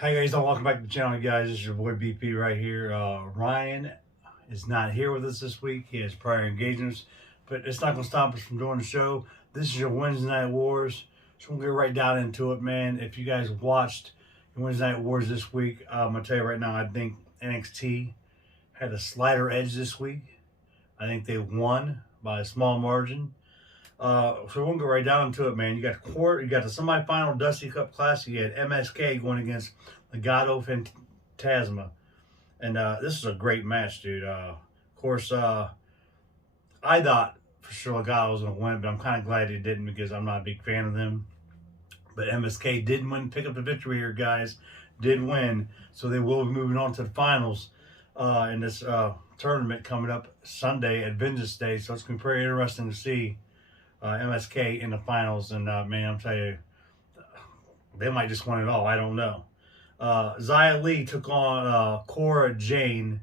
Hi guys, welcome back to the channel, guys. This is your boy BP right here. Ryan is not here with us this week. He has prior engagements, but it's not going to stop us from doing the show. This is your Wednesday Night Wars, so we'll get right down into it, man. If you guys watched your Wednesday Night Wars this week, I'm going to tell you right now, I think NXT had a slighter edge this week. I think they won by a small margin. So we'll go right down into it, man. You got you got the semifinal Dusty Cup Classic. You had MSK going against Legado Fantasma, and this is a great match, dude. Of course, I thought for sure Legado was gonna win, but I'm kind of glad he didn't because I'm not a big fan of them. But MSK did win, pick up the victory here, guys. Did win, so they will be moving on to the finals in this tournament coming up Sunday at Vengeance Day. So it's gonna be pretty interesting to see. MSK in the finals, and man, I'm telling you, they might just win it all. I don't know. Xia Li took on Cora Jane.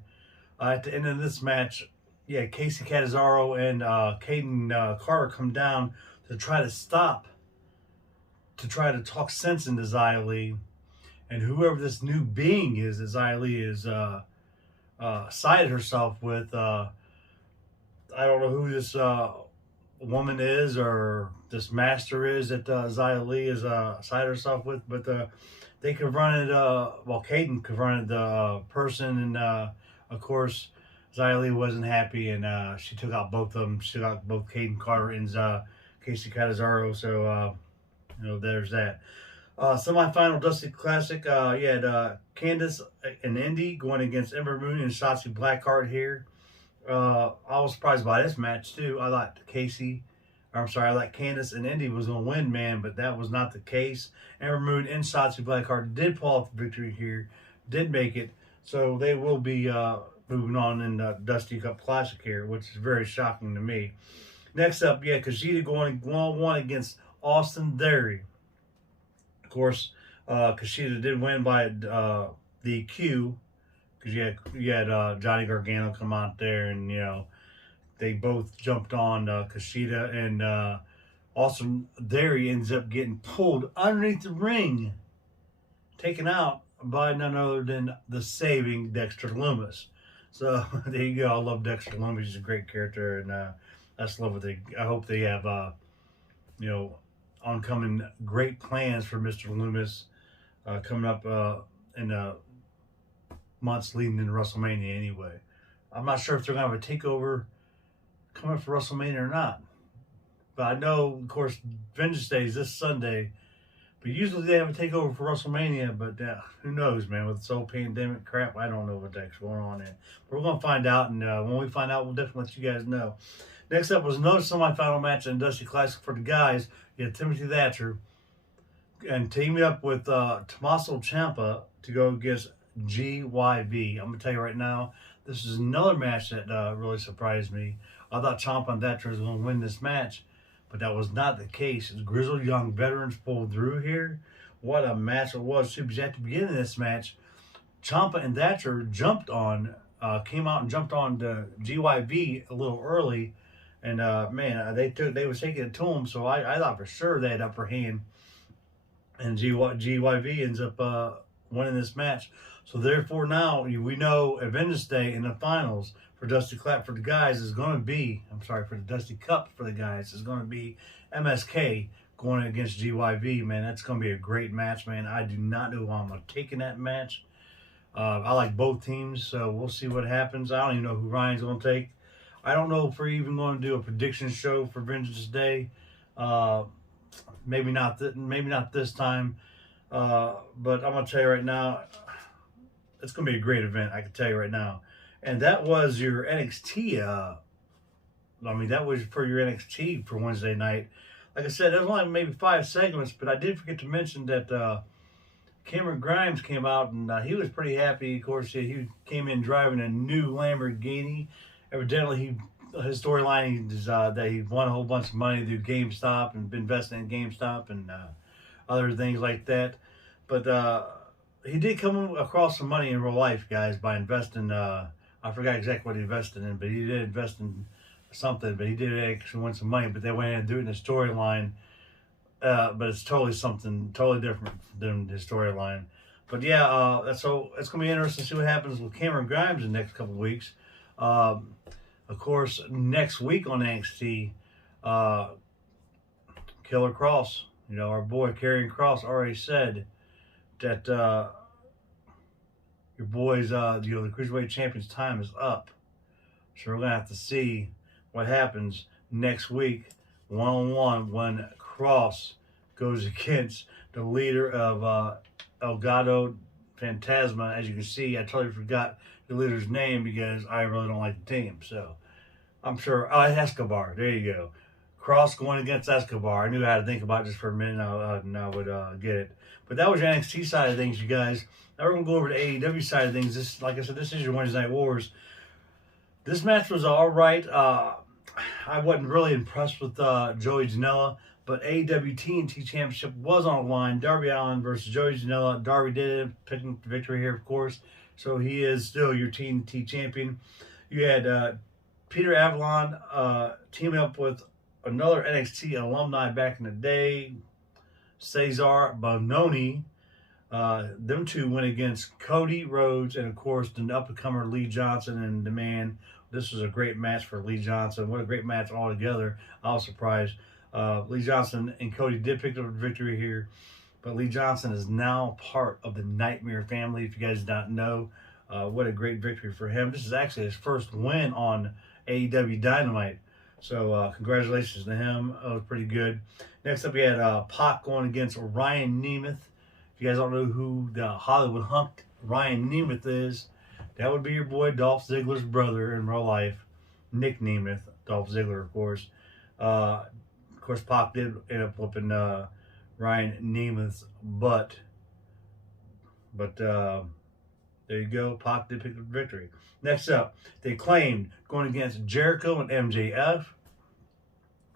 At the end of this match, yeah, Casey Catanzaro and Caden Carter come down to try to talk sense into Xia Li, and whoever this new being is that Xia Li is sided herself with. I don't know who this woman is or this master is that Xia Li is sided herself with, but they confronted Caden confronted the person, and of course Xia Li wasn't happy, and she took out both of them. She took out both Caden Carter and Casey Catanzaro. So there's that. Semi-final Dusty Classic. You had Candice and Indy going against Ember Moon and Shotzi Blackheart here. I was surprised by this match too. I thought Candice and Indy was going to win, man, but that was not the case. Ember Moon and Shotzi Blackheart did pull off the victory here, did make it, so they will be moving on in the Dusty Cup Classic here, which is very shocking to me. Next up, yeah, Kushida going 1-1 against Austin Theory. Of course, Kushida did win by DQ. Because you had Johnny Gargano come out there, and they both jumped on Kushida, and Austin Theory ends up getting pulled underneath the ring, taken out by none other than the saving Dexter Lumis. So there you go. I love Dexter Lumis. He's a great character, and I just love what I hope they have oncoming great plans for Mr. Lumis coming up in months leading into WrestleMania anyway. I'm not sure if they're going to have a takeover coming up for WrestleMania or not. But I know, of course, Vengeance Day is this Sunday. But usually they have a takeover for WrestleMania. But who knows, man? With this whole pandemic crap, I don't know what the heck's going on there. But we're going to find out. And when we find out, we'll definitely let you guys know. Next up was another semifinal match in Dusty Classic for the guys. You had Timothy Thatcher and teaming up with Tommaso Ciampa to go against GYV. I'm going to tell you right now, this is another match that really surprised me. I thought Ciampa and Thatcher was going to win this match, but that was not the case. Grizzled young veterans pulled through here. What a match it was, too. Because at the beginning of this match, Ciampa and Thatcher came out and jumped on the GYV a little early, and man, they was taking it to them. So I thought for sure they had upper hand, and GYV ends up winning this match. So therefore now we know Vengeance Day in the finals for Dusty Clap for the guys is going to be, for the Dusty Cup for the guys is going to be MSK going against GYV, man. That's going to be a great match, man. I do not know who I'm going to take in that match. I like both teams, so we'll see what happens. I don't even know who Ryan's going to take. I don't know if we're even going to do a prediction show for Vengeance Day. Maybe not this time. But I'm going to tell you right now, it's going to be a great event, I can tell you right now. And that was your NXT, that was for your NXT for Wednesday night. Like I said, there was only maybe 5 segments, but I did forget to mention that Cameron Grimes came out, and he was pretty happy. Of course, he came in driving a new Lamborghini. Evidently, his storyline is that he won a whole bunch of money through GameStop and been investing in GameStop and other things like that. But he did come across some money in real life, guys, by investing. I forgot exactly what he invested in, but he did invest in something. But he did actually win some money. But they went in and do it in a storyline. But it's totally something totally different than his storyline. But yeah, so it's gonna be interesting to see what happens with Cameron Grimes in the next couple of weeks. Um, of course, next week on NXT, uh, Killer Cross, our boy Karrion Cross already said that your boys, the cruiserweight champion's time is up. So we're gonna have to see what happens next week, 1-on-1, when Cross goes against the leader of Elgato Fantasma. As you can see, I totally forgot the leader's name because I really don't like the team. So I'm sure. Oh, Escobar. There you go. Cross going against Escobar. I knew I had to think about it just for a minute, and I would get it. But that was your NXT side of things, you guys. Now we're gonna go over to AEW side of things. This, like I said, this is your Wednesday Night Wars. This match was all right. I wasn't really impressed with Joey Janela, but AEW TNT Championship was on the line. Darby Allin versus Joey Janela. Darby did it, picking the victory here, of course. So he is still your TNT champion. You had Peter Avalon teaming up with another NXT alumni back in the day, Cesar Bononi. Them two went against Cody Rhodes and, of course, the up-and-comer Lee Johnson and the Man. This was a great match for Lee Johnson. What a great match altogether. I was surprised. Lee Johnson and Cody did pick up a victory here, but Lee Johnson is now part of the Nightmare family, if you guys don't know. What a great victory for him. This is actually his first win on AEW Dynamite. So congratulations to him. That was pretty good. Next up, we had Pac going against Ryan Nemeth. If you guys don't know who the Hollywood hunk Ryan Nemeth is, that would be your boy Dolph Ziggler's brother in real life, Nick Nemeth. Dolph Ziggler, of course. Of course, Pac did end up whooping Ryan Nemeth's butt. But there you go. Pac did pick up the victory. Next up, they claimed going against Jericho and MJF.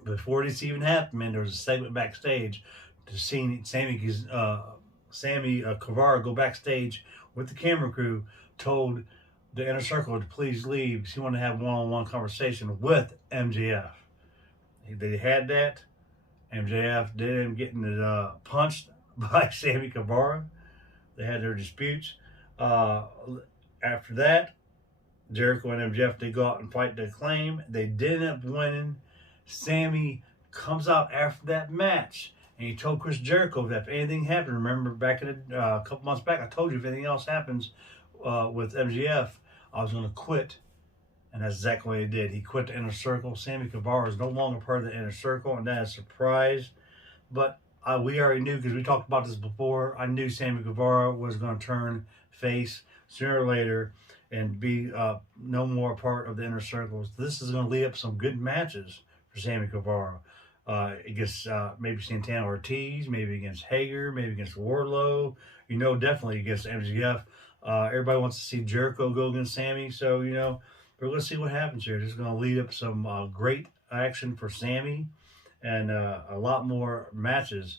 Before this even happened, man, there was a segment backstage to see Sammy Guevara go backstage with the camera crew, told the Inner Circle to please leave because he wanted to have one-on-one conversation with MJF. They had that. MJF did end up getting punched by Sammy Guevara. They had their disputes. After that, Jericho and MJF, they go out and fight the Acclaim. They did end up winning. Sammy comes out after that match, and he told Chris Jericho that if anything happened, remember back in a couple months back, I told you if anything else happens with MJF, I was going to quit. And that's exactly what he did. He quit the Inner Circle. Sammy Guevara is no longer part of the Inner Circle, and that is a surprise. But we already knew, because we talked about this before, I knew Sammy Guevara was going to turn face sooner or later and be no more part of the Inner Circle. So this is going to lead up some good matches for Sammy Guevara. Against maybe Santana Ortiz, maybe against Hager, maybe against Wardlow. Definitely against MJF. Everybody wants to see Jericho go against Sammy. So, we're going to see what happens here. This is going to lead up some great action for Sammy, and a lot more matches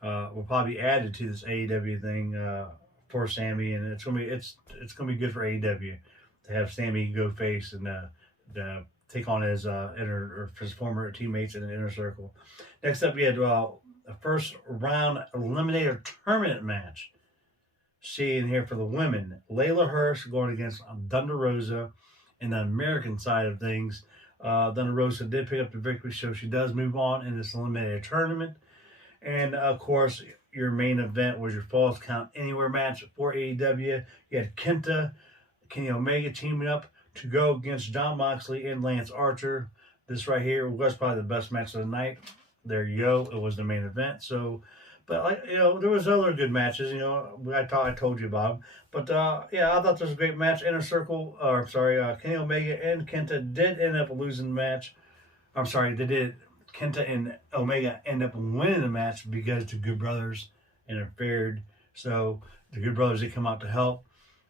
will probably be added to this AEW thing for Sammy, and it's going to be good for AEW to have Sammy go face and take on his his former teammates in the Inner Circle. Next up, we had a first round eliminator tournament match. Seeing here for the women, Layla Hirsch going against Thunder Rosa. In the American side of things, Thunder Rosa did pick up the victory, so she does move on in this eliminator tournament. And of course, your main event was your Falls Count Anywhere match for AEW. You had Kenny Omega teaming up to go against Jon Moxley and Lance Archer. This right here was probably the best match of the night. There you go. It was the main event. So, but there was other good matches. I told you about them. But I thought this was a great match. Kenny Omega and Kenta did end up losing the match. Kenta and Omega end up winning the match because the Good Brothers interfered. So the Good Brothers did come out to help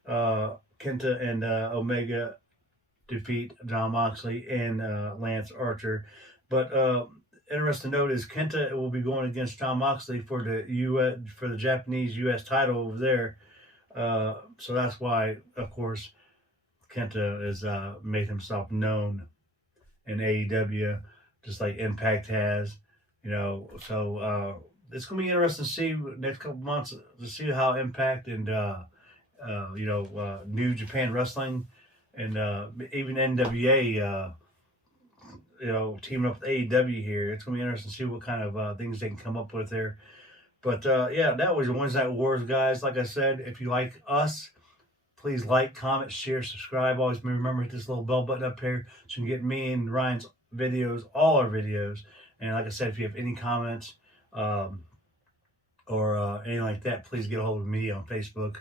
Kenta and Omega defeat Jon Moxley and Lance Archer. But interesting to note is Kenta will be going against Jon Moxley for the Japanese U.S. title over there. So that's why, of course, Kenta has made himself known in AEW, just like Impact has. So it's going to be interesting to see next couple months to see how Impact and New Japan Wrestling and even NWA teaming up with AEW here. It's going to be interesting to see what kind of things they can come up with there. But yeah, that was the Wednesday Night Wars, guys. Like I said, if you like us, please like, comment, share, subscribe. Always remember hit this little bell button up here so you can get me and Ryan's videos, all our videos. And like I said, if you have any comments or anything like that, please get a hold of me on Facebook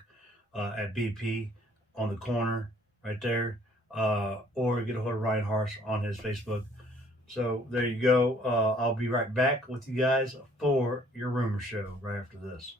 at BP on the corner right there, or get a hold of Ryan Harsh on his Facebook. So there you go. I'll be right back with you guys for your rumor show right after this.